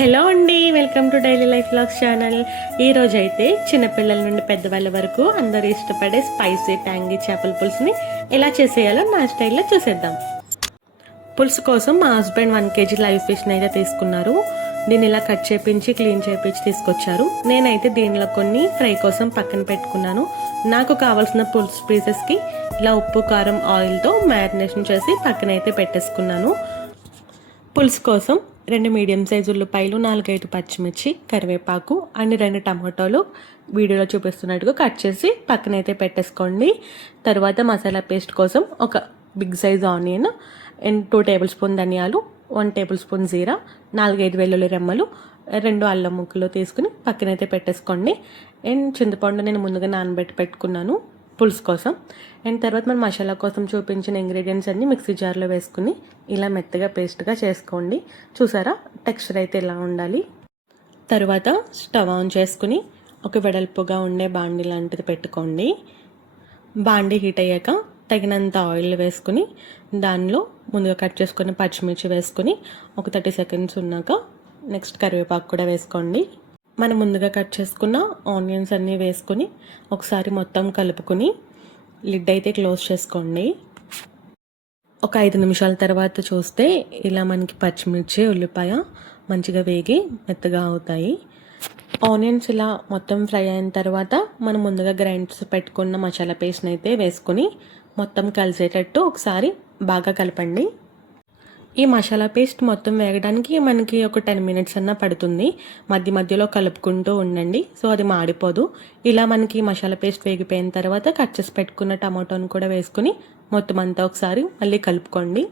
Hello అండి, welcome to daily life vlogs channel. ఈరోజు అయితే చిన్నపిల్లల నుండి పెద్దవాళ్ళ వరకు అందరూ ఇష్టపడే స్పైసీ ట్యాంగీ చేపల పులుసుని ఎలా చేసేయాలో నా స్టైల్లో చూసేద్దాం. పులుసు కోసం మా హస్బెండ్ 1 kg లైవ్ ఫిష్ని అయితే తీసుకున్నారు. దీన్ని ఇలా కట్ చేపించి క్లీన్ చేపించి తీసుకొచ్చారు. నేనైతే దీనిలో కొన్ని ఫ్రై కోసం పక్కన పెట్టుకున్నాను. నాకు కావాల్సిన పులుసు పీసెస్కి ఇలా ఉప్పు కారం ఆయిల్తో మ్యారినేషన్ చేసి పక్కన అయితే పెట్టేసుకున్నాను. పులుసు కోసం 2 మీడియం సైజు ఉల్లిపాయలు, 4-5 పచ్చిమిర్చి, కరివేపాకు అండ్ 2 టమాటోలు వీడియోలో చూపిస్తున్నట్టుగా కట్ చేసి పక్కనైతే పెట్టేసుకోండి. తర్వాత మసాలా పేస్ట్ కోసం ఒక big size onion and 2 tablespoon ధనియాలు, 1 టేబుల్ స్పూన్ జీరా, 4-5 వెల్లుల్లి రెమ్మలు, 2 అల్లం ముక్కలు తీసుకుని పక్కనైతే పెట్టేసుకోండి. అండ్ చింతపండు నేను ముందుగా నానబెట్టి పెట్టుకున్నాను పులుసు కోసం. అండ్ తర్వాత మనం మసాలా కోసం చూపించిన ఇంగ్రీడియంట్స్ అన్నీ మిక్సీ జార్లో వేసుకుని ఇలా మెత్తగా పేస్ట్గా చేసుకోండి. చూసారా, టెక్స్చర్ అయితే ఇలా ఉండాలి. తర్వాత స్టవ్ ఆన్ చేసుకుని ఒక వెడల్పుగా ఉండే బాండీ లాంటిది పెట్టుకోండి. బాండీ హీట్ అయ్యాక తగినంత ఆయిల్ వేసుకుని దానిలో ముందుగా కట్ చేసుకుని పచ్చిమిర్చి వేసుకుని ఒక 30 సెకండ్స్ ఉన్నాక నెక్స్ట్ కరివేపాకు కూడా వేసుకోండి. మనం ముందుగా కట్ చేసుకున్న ఆనియన్స్ అన్నీ వేసుకుని ఒకసారి మొత్తం కలుపుకుని లిడ్ అయితే క్లోజ్ చేసుకోండి. ఒక 5 నిమిషాల తర్వాత చూస్తే ఇలా మనకి పచ్చిమిర్చి ఉల్లిపాయ మంచిగా వేగి మెత్తగా అవుతాయి. ఆనియన్స్ ఇలా మొత్తం ఫ్రై అయిన తర్వాత మనం ముందుగా గ్రైండ్ పెట్టుకున్న మసాలా పేస్ట్ని అయితే వేసుకుని మొత్తం కలిసేటట్టు ఒకసారి బాగా కలపండి. ఈ మసాలా పేస్ట్ మొత్తం వేగడానికి మనకి ఒక 10 మినిట్స్ అన్నా పడుతుంది. మధ్య మధ్యలో కలుపుకుంటూ ఉండండి, సో అది మాడిపోదు. ఇలా మనకి మసాలా పేస్ట్ వేగిపోయిన తర్వాత కట్ చేసి పెట్టుకున్న టమాటోని కూడా వేసుకుని మొత్తం అంతా ఒకసారి మళ్ళీ కలుపుకోండి.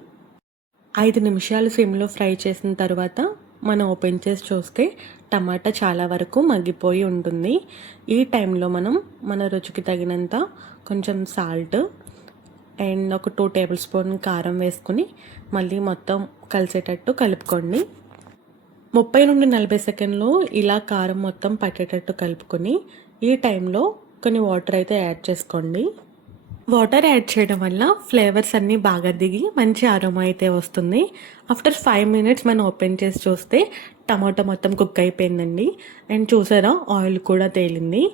5 నిమిషాలు సిమ్లో ఫ్రై చేసిన తర్వాత మనం ఓపెన్ చేసి చూస్తే టమాటా చాలా వరకు మగ్గిపోయి ఉంటుంది. ఈ టైంలో మనం మన రుచికి తగినంత కొంచెం సాల్ట్ అండ్ ఒక 2 టేబుల్ స్పూన్ కారం వేసుకుని మళ్ళీ మొత్తం కలిసేటట్టు కలుపుకోండి. 30 నుండి 40 సెకండ్లు ఇలా కారం మొత్తం పట్టేటట్టు కలుపుకొని ఈ టైంలో కొన్ని వాటర్ అయితే యాడ్ చేసుకోండి. వాటర్ యాడ్ చేయడం వల్ల ఫ్లేవర్స్ అన్నీ బాగా దిగి మంచి అరోమా అయితే వస్తుంది. ఆఫ్టర్ 5 మినిట్స్ మనం ఓపెన్ చేసి చూస్తే టమాటో మొత్తం కుక్ అయిపోయిందండి. అండ్ చూసారా, ఆయిల్ కూడా తేలింది.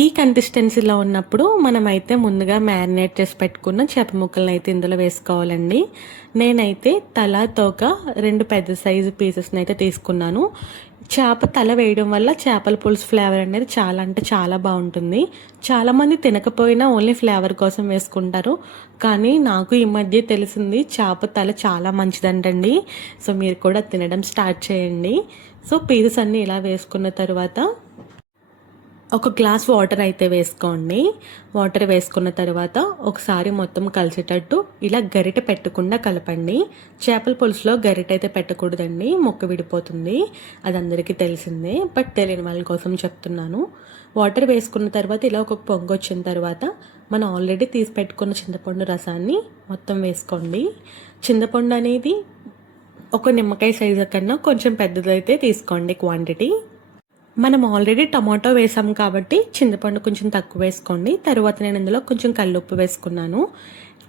ఈ కన్సిస్టెన్సీలో ఉన్నప్పుడు మనమైతే ముందుగా మ్యారినేట్ చేసి పెట్టుకున్న చేప ముక్కలను అయితే ఇందులో వేసుకోవాలండి. నేనైతే తల తోక 2 పెద్ద సైజు పీసెస్ని అయితే తీసుకున్నాను. చేప తల వేయడం వల్ల చేపల పులుసు ఫ్లేవర్ అనేది చాలా అంటే చాలా బాగుంటుంది. చాలామంది తినకపోయినా ఓన్లీ ఫ్లేవర్ కోసం వేసుకుంటారు, కానీ నాకు ఈ మధ్య తెలిసింది చేప తల చాలా మంచిదంటండి. సో మీరు కూడా తినడం స్టార్ట్ చేయండి. సో పీసెస్ అన్నీ ఇలా వేసుకున్న తర్వాత ఒక గ్లాస్ వాటర్ అయితే వేసుకోండి. వాటర్ వేసుకున్న తర్వాత ఒకసారి మొత్తం కలిసేటట్టు ఇలా గరిటె పెట్టకుండా కలపండి. చేపల పులుసులో గరిటె అయితే పెట్టకూడదండి, మొక్క విడిపోతుంది. అది అందరికీ తెలిసిందే, బట్ తెలియని వాళ్ళ కోసం చెప్తున్నాను. వాటర్ వేసుకున్న తర్వాత ఇలా ఒక పొంగు వచ్చిన తర్వాత మనం ఆల్రెడీ తీసి పెట్టుకున్న చింతపండు రసాన్ని మొత్తం వేసుకోండి. చింతపండు అనేది ఒక నిమ్మకాయ సైజు కన్నా కొంచెం పెద్దదైతే తీసుకోండి క్వాంటిటీ. మనం ఆల్రెడీ టమాటో వేసాం కాబట్టి చింతపండు కొంచెం తక్కువ వేసుకోండి. తర్వాత నేను ఇందులో కొంచెం కల్లుప్పు వేసుకున్నాను.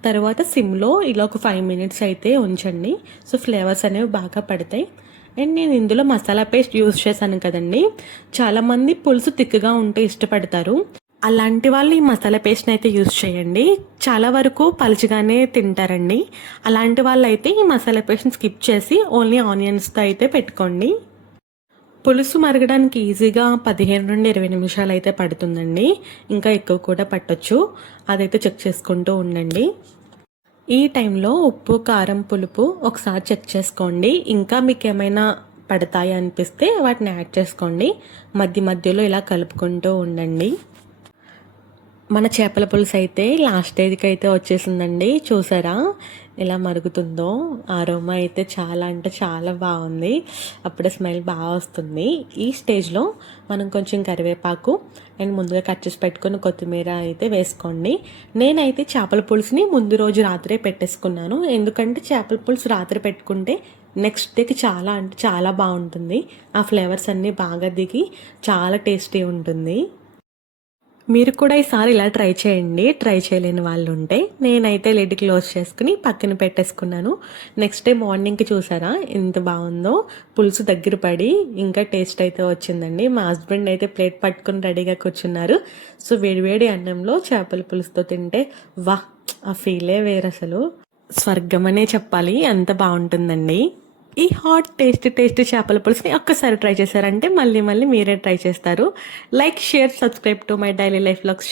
తర్వాత సిమ్లో ఇలా ఒక 5 మినిట్స్ అయితే ఉంచండి, సో ఫ్లేవర్స్ అనేవి బాగా పడతాయి. అండ్ నేను ఇందులో మసాలా పేస్ట్ యూజ్ చేశాను కదండి. చాలామంది పులుసు తిక్కుగా ఉంటే ఇష్టపడతారు. అలాంటి వాళ్ళు ఈ మసాలా పేస్ట్ని అయితే యూజ్ చేయండి. చాలా వరకు పలుచగానే తింటారండి. అలాంటి వాళ్ళు అయితే ఈ మసాలా పేస్ట్ని స్కిప్ చేసి ఓన్లీ ఆనియన్స్తో అయితే పెట్టుకోండి. పులుసు మరగడానికి ఈజీగా 15 నుండి 20 నిమిషాలు అయితే పడుతుందండి. ఇంకా ఎక్కువ కూడా పట్టొచ్చు, అదైతే చెక్ చేసుకుంటూ ఉండండి. ఈ టైంలో ఉప్పు కారం పులుపు ఒకసారి చెక్ చేసుకోండి. ఇంకా మీకు ఏమైనా పడతాయి అనిపిస్తే వాటిని యాడ్ చేసుకోండి. మధ్య మధ్యలో ఇలా కలుపుకుంటూ ఉండండి. మన చేపల పులుసు అయితే లాస్ట్ స్టేజ్కి అయితే వచ్చేసిందండి. చూసారా ఎలా మరుగుతుందో, ఆరోమా అయితే చాలా అంటే చాలా బాగుంది. అప్పుడే స్మెల్ బాగా వస్తుంది. ఈ స్టేజ్లో మనం కొంచెం కరివేపాకు అండ్ ముందుగా కట్ చేసి పెట్టుకుని కొత్తిమీర అయితే వేసుకోండి. నేనైతే చేపల పులుసుని ముందు రోజు రాత్రే పెట్టేసుకున్నాను, ఎందుకంటే చేపల పులుసు రాత్రి పెట్టుకుంటే నెక్స్ట్ డేకి చాలా అంటే చాలా బాగుంటుంది. ఆ ఫ్లేవర్స్ అన్నీ బాగా దిగి చాలా టేస్టీ ఉంటుంది. మీరు కూడా ఈసారి ఇలా ట్రై చేయండి. ట్రై చేయలేని వాళ్ళు ఉంటే. నేనైతే లిడ్ క్లోజ్ చేసుకుని పక్కన పెట్టేసుకున్నాను. నెక్స్ట్ డే మార్నింగ్కి చూసారా ఎంత బాగుందో, పులుసు దగ్గర పడి ఇంకా టేస్ట్ అయితే వచ్చిందండి. మా హస్బెండ్ అయితే ప్లేట్ పట్టుకుని రెడీగా కూర్చున్నారు. సో వేడివేడి అన్నంలో చేపల పులుసుతో తింటే వాహ్, ఆ ఫీలే వేరు అసలు. స్వర్గం అనే చెప్పాలి, అంత బాగుంటుందండి. ఈ హాట్ టేస్ట్ చేపల పులుసుని ఒక్కసారి ట్రై చేశారంటే మళ్ళీ మళ్ళీ మీరే ట్రై చేస్తారు. Like, share, subscribe to my daily life vlogs.